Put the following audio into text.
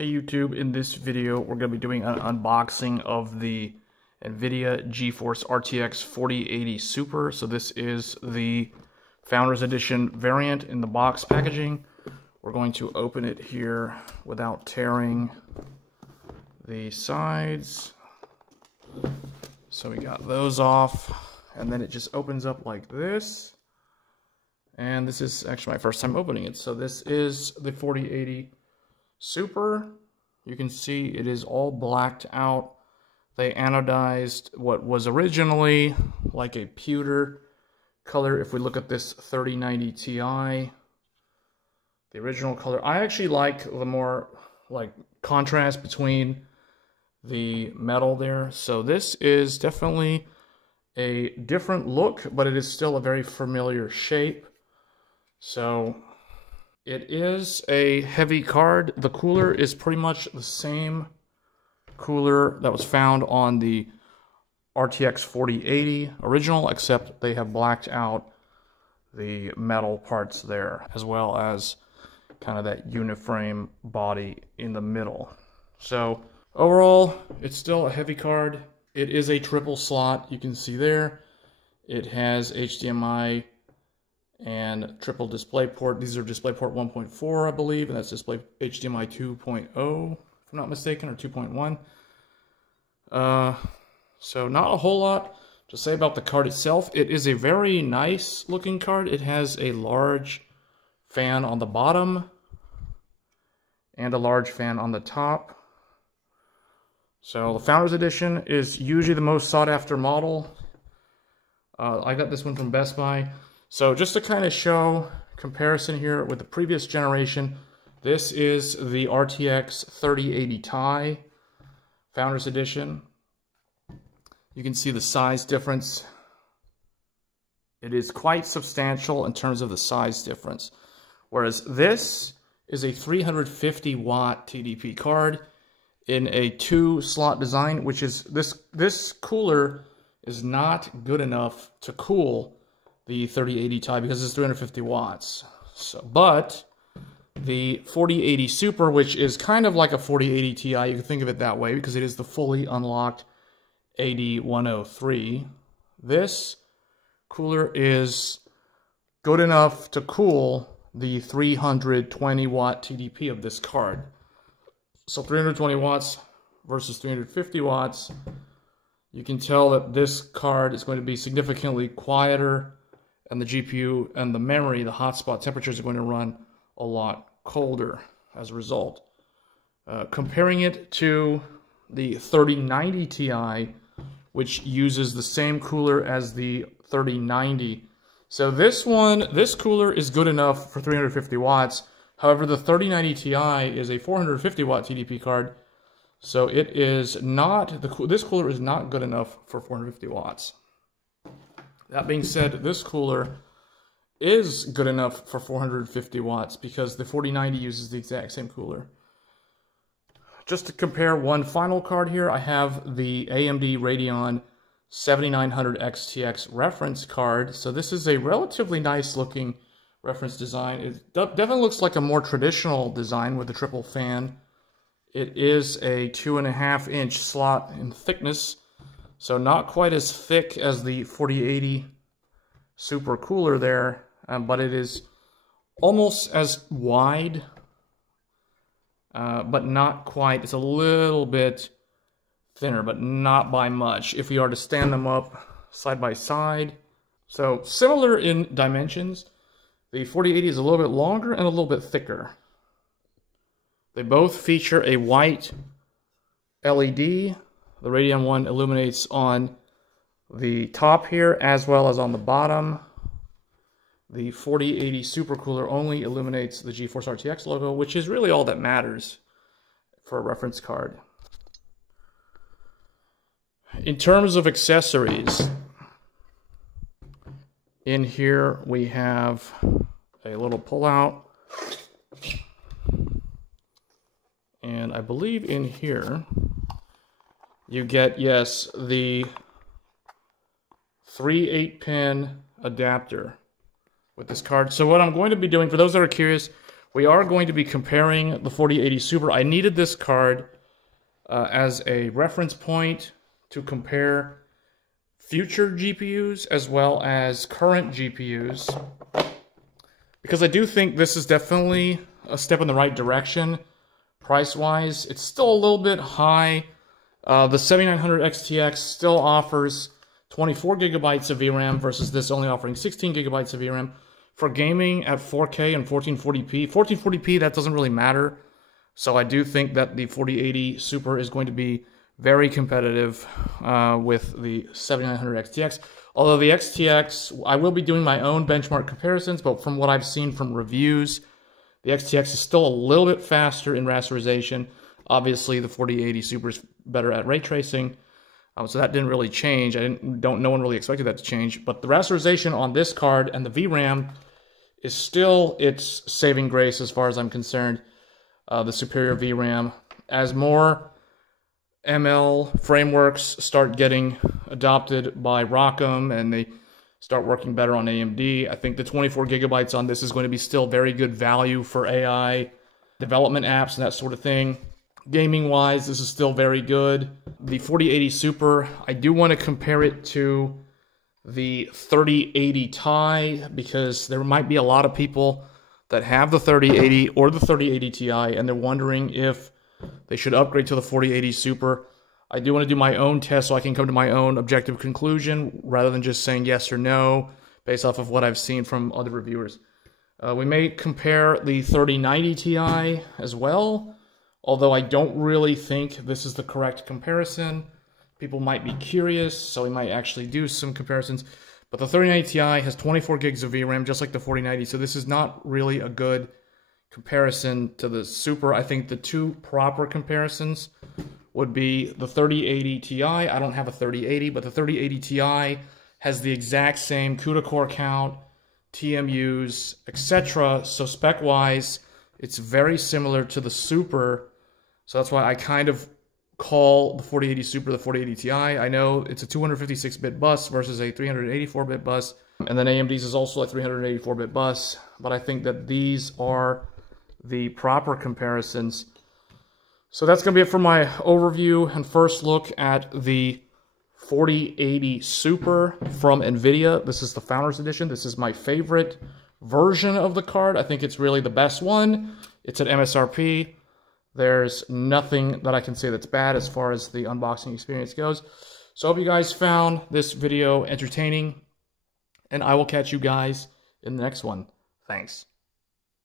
Hey YouTube, in this video we're going to be doing an unboxing of the NVIDIA GeForce RTX 4080 Super. So this is the Founders Edition variant in the box packaging. We're going to open it here without tearing the sides. So we got those off, and then it just opens up like this. And this is actually my first time opening it. So this is the 4080 Super. You can see it is all blacked out. They anodized what was originally like a pewter color. If we look at this 3090 Ti, the original color, I actually like the more like contrast between the metal there. So this is definitely a different look, but it is still a very familiar shape. So it is a heavy card. The cooler is pretty much the same cooler that was found on the RTX 4080 original, except they have blacked out the metal parts there, as well as kind of that uniframe body in the middle. So overall, it's still a heavy card. It is a triple slot, you can see there. It has HDMI and triple display port. These are display port 1.4, I believe, and that's display HDMI 2.0, if I'm not mistaken, or 2.1. So not a whole lot to say about the card itself. It is a very nice looking card. It has a large fan on the bottom and a large fan on the top. So the Founders Edition is usually the most sought after model. I got this one from Best Buy. So just to kind of show comparison here with the previous generation, this is the RTX 3080 Ti Founders Edition. You can see the size difference. It is quite substantial in terms of the size difference. Whereas this is a 350 watt TDP card in a 2-slot design, which is this cooler is not good enough to cool the 3080 Ti because it's 350 watts. So, but the 4080 Super, which is kind of like a 4080 Ti, you can think of it that way because it is the fully unlocked AD103. This cooler is good enough to cool the 320 watt TDP of this card. So 320 watts versus 350 watts. You can tell that this card is going to be significantly quieter, and the GPU and the memory, the hotspot temperatures are going to run a lot colder as a result. Comparing it to the 3090 Ti, which uses the same cooler as the 3090. So this cooler is good enough for 350 watts. However, the 3090 Ti is a 450 watt TDP card. So it is not, this cooler is not good enough for 450 watts. That being said, this cooler is good enough for 450 watts because the 4090 uses the exact same cooler. Just to compare one final card here, I have the AMD Radeon 7900 XTX reference card. So this is a relatively nice looking reference design. It definitely looks like a more traditional design with a triple fan. It is a 2.5-inch slot in thickness. So not quite as thick as the 4080 Super cooler there, but it is almost as wide, but not quite. It's a little bit thinner, but not by much if you are to stand them up side by side. So similar in dimensions. The 4080 is a little bit longer and a little bit thicker. They both feature a white LED. The Radeon one illuminates on the top here as well as on the bottom. The 4080 Super Cooler only illuminates the GeForce RTX logo, which is really all that matters for a reference card. In terms of accessories, in here we have a little pullout. And I believe in here you get, yes, the 3 8-pin adapter with this card. So what I'm going to be doing, for those that are curious, we are going to be comparing the 4080 Super. I needed this card as a reference point to compare future GPUs as well as current GPUs, because I do think this is definitely a step in the right direction. Price-wise, it's still a little bit high. The 7900 XTX still offers 24 gigabytes of VRAM versus this only offering 16 gigabytes of VRAM. For gaming at 4K and 1440p, 1440p, that doesn't really matter. So I do think that the 4080 Super is going to be very competitive with the 7900 XTX. Although the XTX, I will be doing my own benchmark comparisons, but from what I've seen from reviews, the XTX is still a little bit faster in rasterization. Obviously, the 4080 Super is better at ray tracing, so that didn't really change. No one really expected that to change. But the rasterization on this card and the VRAM is still its saving grace as far as I'm concerned. The superior VRAM. As more ML frameworks start getting adopted by ROCm and they start working better on AMD, I think the 24 gigabytes on this is going to be still very good value for AI development apps and that sort of thing. Gaming-wise, this is still very good. The 4080 Super, I do want to compare it to the 3080 Ti, because there might be a lot of people that have the 3080 or the 3080 Ti, and they're wondering if they should upgrade to the 4080 Super. I do want to do my own test so I can come to my own objective conclusion rather than just saying yes or no based off of what I've seen from other reviewers. We may compare the 3090 Ti as well, although I don't really think this is the correct comparison. People might be curious, so we might actually do some comparisons. But the 3090 Ti has 24 gigs of VRAM, just like the 4090, so this is not really a good comparison to the Super. I think the two proper comparisons would be the 3080 Ti. I don't have a 3080, but the 3080 Ti has the exact same CUDA core count, TMUs, etc. So spec-wise, it's very similar to the Super. So that's why I kind of call the 4080 Super the 4080 Ti. I know it's a 256-bit bus versus a 384-bit bus, and then AMD's is also a 384-bit bus, but I think that these are the proper comparisons. So that's going to be it for my overview and first look at the 4080 Super from NVIDIA. This is the Founders Edition. This is my favorite version of the card. I think it's really the best one. It's at MSRP. There's nothing that I can say that's bad as far as the unboxing experience goes. So I hope you guys found this video entertaining, and I will catch you guys in the next one. Thanks.